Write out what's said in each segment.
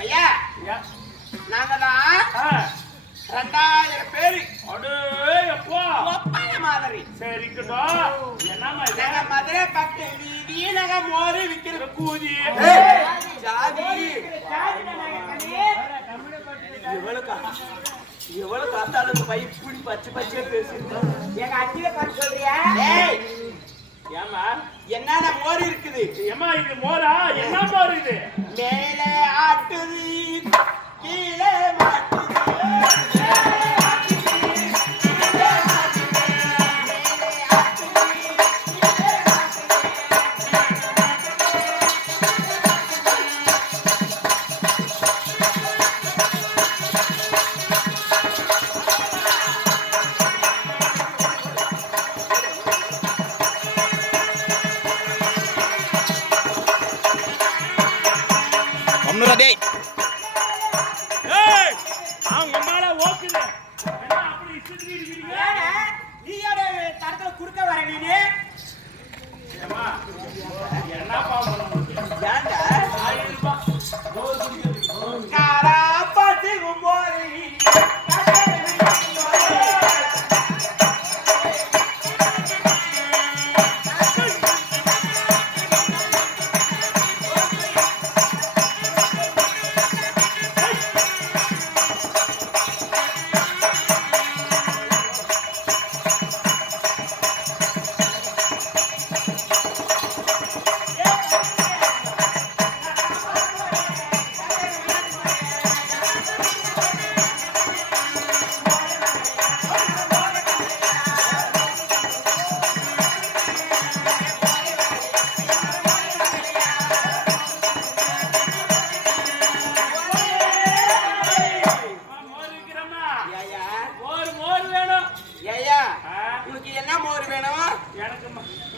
ஐயா நாங்கதான் 2000 பேரு மாதிரி. சரிக்கட்டோ என்ன மதுரை பக்கம் வீதியே நாங்க மோரு விக்கிற கூதி எவ்வளவு காத்தாலும் பைப்புடி பச்சை பச்சையா பேசிருந்தோம். எங்க அச்சில பார்த்து சொல்றியா? ஏமா என்னென்ன மோர் இருக்குது? ஏமா இது மோரா? என்ன மோர் இது? மேலே ஆட்டுது கீழே மாட்டுது.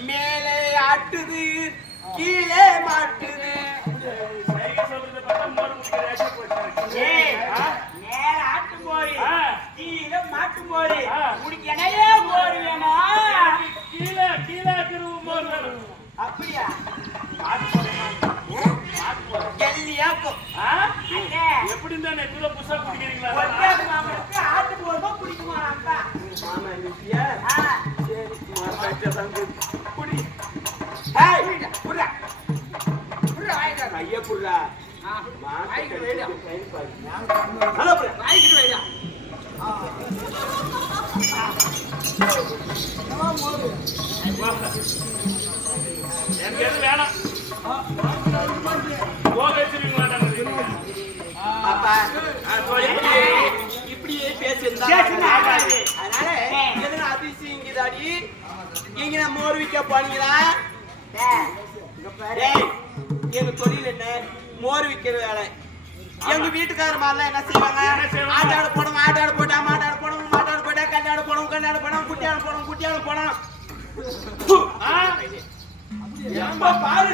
மேலே ஆட்டுது கீழே மாட்டுது. மேல ஆட்டு மோரு கீழே மாட்டு மோரு. உனக்கு என்னையே மோரு வேணும்? கீழே கீழே மோர் வேணும். அப்படியா? ஜல்லியாக்கும் எப்படி இருந்தா நெக்குல புதுசா குடிக்கிறீங்களா? மாமனுக்கு ஆட்டு மோருமா பிடிக்குமா? மாமா இல்லையா? சரி குடி. ஐயா புடுறா எனக்கு வேணாம். இப்படியே பேசியிருந்தா அதனால எதுனா அதிசயங்குதாடி. நீங்க நான் மோர் விற்க போனீங்களா? எங்க தொழில் என்ன? மோர் விற்கிற வேலை. எங்க வீட்டுக்காரர் மாதிரிலாம் என்ன செய்வாங்க? ஆட்டாடு போனோம், ஆட்டாடு போட்டா, மாட்டாடு போனோம், மாட்டாடு போட்டா, கண்டாடு போனோம், கண்டாடு போனோம், குட்டியாடு போனோம், குட்டியாடு போனோம். பாரு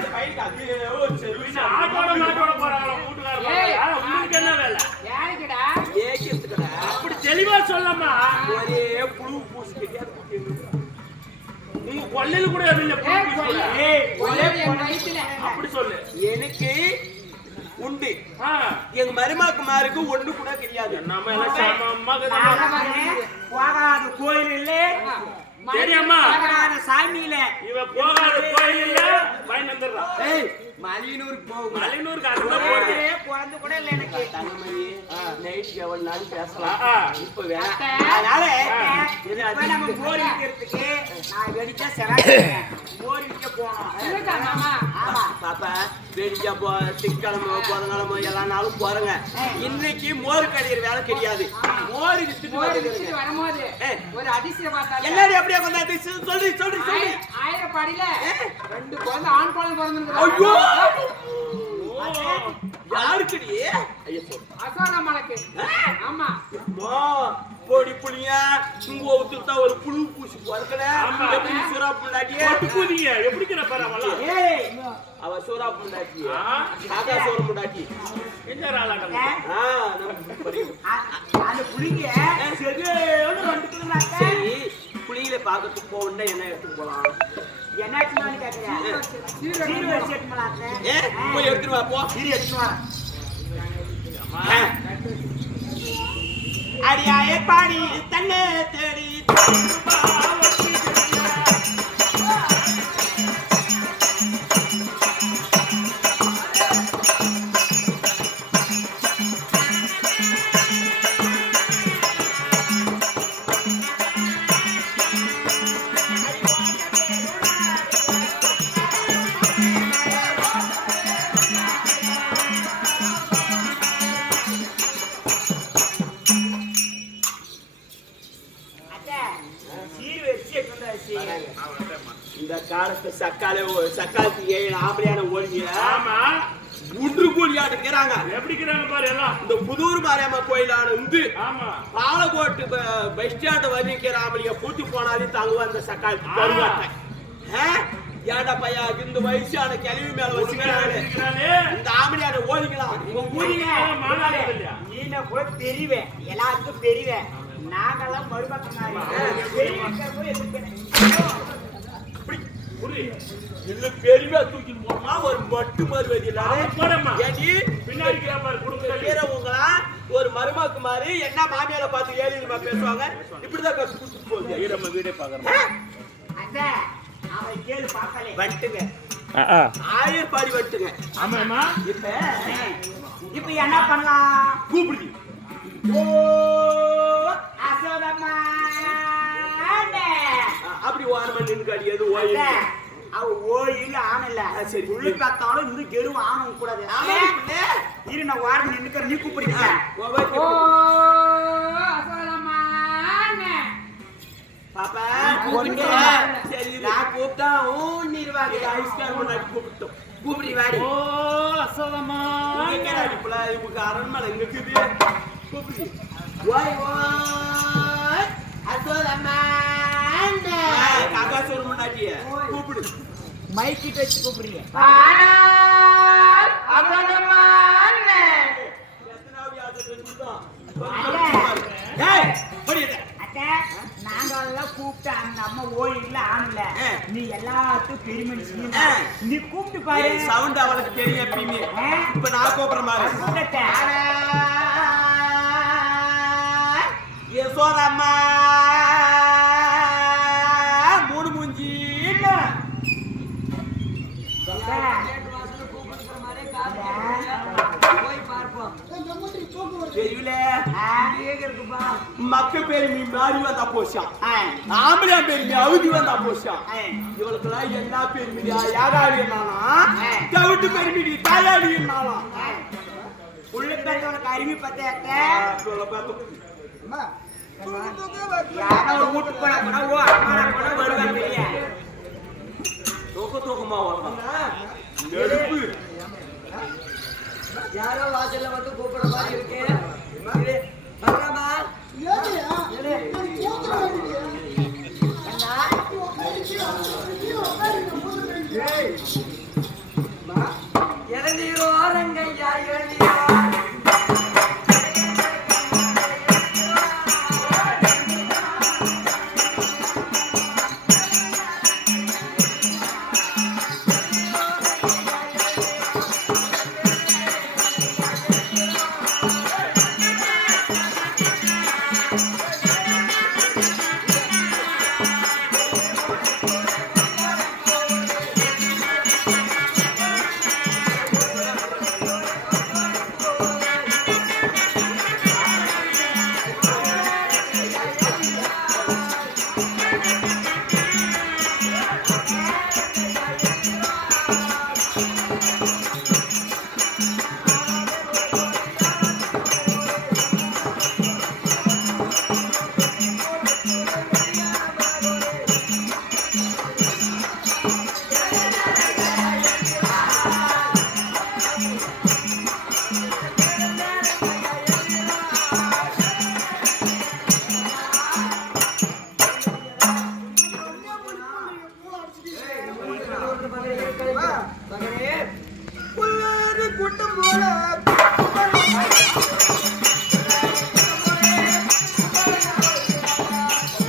அப்படி தெளிவா சொல்லமா? ஒரே புழு பூசிக்கிட்டே உங்க கொள்ளையில கூட அப்படி சொல்லு. எனக்கு உண்டு. எங்க மருமக்குமாருக்கு ஒண்ணு கூட தெரியாது. போகாத கோயில் இல்ல, தெரியாமா? சாமி இல்ல, இவ போகாத கோயில் இல்ல. பயன் வந்துடுறான். மலினூருக்கு போகும். மலினூருக்கு குழந்தை கூட இல்ல எனக்கு. தங்கமணி நைட் எவ்வளவு நாள் பேசலாம். இப்ப அதனால நம்ம மோர் விற்கிறதுக்கு நான் வெடிச்சா சிறப்பு மோர் விற்க போனோம். பாப்பா வெடிச்சா திக்கிழமை புதன்கிழமை எல்லா நாளும் போறங்க. இன்னைக்கு மோர் கடையிற வேலை கிடையாது. மோர் வித்துட்டு வரும்போது ஒரு அதிசயம் பார்த்தா எல்லாரும் அப்படியே கொஞ்சம் அதிசயம் சொல்லி சொல்லி சொல்லி 1000 படியில 2 குழந்தை ஆண் குழந்தை பிறந்திருக்கு. ஐயோ யாருக்குடி? அசோனமலக்கு. ஆமா பொடி புளியா உங்க ஒத்துட்டா ஒரு புழு பூசி போறக்கல. எப்படி சூரா புண்டாட்டி கூதிங்க எப்படிக்கிற பரவாயில்ல. ஏய் அவ சூரா புண்டாட்டி சாதா சோறு புண்டாட்டி என்ன ஆளாங்க? அந்த புளிங்க சரியான 2 கிலோ. சரி புளியில பாக்கிறதுக்கு போகணும்னா என்ன எடுத்துட்டு போலாம்? என்னாச்சுன்னு கேக்குறேன். சீரியல் செட் பண்ணாத. போய் எடுத்துட்டு வா போ. சீரியல் எடுத்து வா. அடியாய பாடி தன்னை தேடி இந்த காலத்து சக்காலத்து 7 ஆம்பளையான ஓடிங்க. ஆமா ஒன்று கூலியாட்டுக்கிறாங்க. எப்படிக்கிறாங்க பாரு எல்லாம். இந்த புதூர் மாரியம்மா கோயிலான வந்து ஆமா பாலக்கோட்டு பஸ் ஸ்டாண்ட் வர்ணிக்கிற ஆம்பளைங்க பூட்டி போனாலே தாங்குவா அந்த சக்காலத்து தருவாட்டை. ஏடா பையா இந்த வயசான கிளவி மேல வச்சுக்கிறானே இந்த ஆம்பளையான ஓடிக்கலாம். நீ கூட தெரிவேன், எல்லாத்துக்கும் தெரிவேன். நாங்கெல்லாம் மறுபக்கம் பெருமையா தூக்கி போனா ஒரு மட்டு மறுவதி பின்னாடி உங்களா ஒரு மருமாக்கு மாதிரி என்ன மாமியால பார்த்து ஏழிமா பேசுவாங்க. இப்படிதான் கூட்டு போகுது. நம்ம வீடே பாக்குறோம். அவன் கேளு பார்க்கல வட்டுங்க ஆயர்பாடி வட்டுங்க. ஆமாமா இப்ப என்ன பண்ணலாம்? கூப்பிடுது ஓ அசோதம்மா அப்படி ஓரமா நின்று அடியது ஓய் அவ ஓயில ஆனல. சரி உள்ள பார்த்தாலும் இந்த கெருவு ஆணும் கூடாது. இரு நான் வாரம் நின்னுக்கற நீ கூப்பிடுங்க. ஓ அசோதம்மா பாப்பா ஒண்ணே சரி நான் கூப்பிட்டா நீர்வாடி ஐஸ்கார் முன்னாடி கூப்பிட்டோம். கூப்பிடி வாடி. ஓ அசோதம்மா எங்க அடிப்புல இவங்க அரண்மனை எங்க இருக்குது? கூப்பிடி ஓய் ஓய் அசோதம்மா காக்கா சொல்ல முன்னாடி கூப்பிடு. மைக் கிட்ட வச்சு கூப்பிடுங்க. அசோதம்மா எத்தனாவது ஆசை சொல்றோம். ஏய் படிடா. நாங்கெல்லாம் கூப்பிட்டு அந்த அம்மா ஓயில ஆனல. நீ எல்லாத்துக்கும் பெருமை செய்ய. நீ கூப்பிட்டு பாரு. சவுண்ட் அவளுக்கு தெரியும் எப்பயுமே. இப்ப நான் கூப்பிடுற மாதிரி யசோதம்மா மூணு மூஞ்சி மக்க பெருமை மாறி வந்தா போச்சான். ஆம்பளை பெருமை அவுதி வந்தா போச்சான். இவளுக்கெல்லாம் என்ன பெருமை? யாராடி இருந்தானா தவிட்டு பெருமை தாயாடி இருந்தாலாம். உள்ள பேர்த்தவனுக்கு அருமை பத்தாட்ட வீட்டுக்கு போனா கூட ஓ அம்மா கூட வருவாங்க. தூக்கமா வரணும். யாரோ வாசல்ல வந்து கூப்பிட மாதிரி இருக்கு. இளநீரோ ரங்கையா இளநீரோ கூட்டம் போல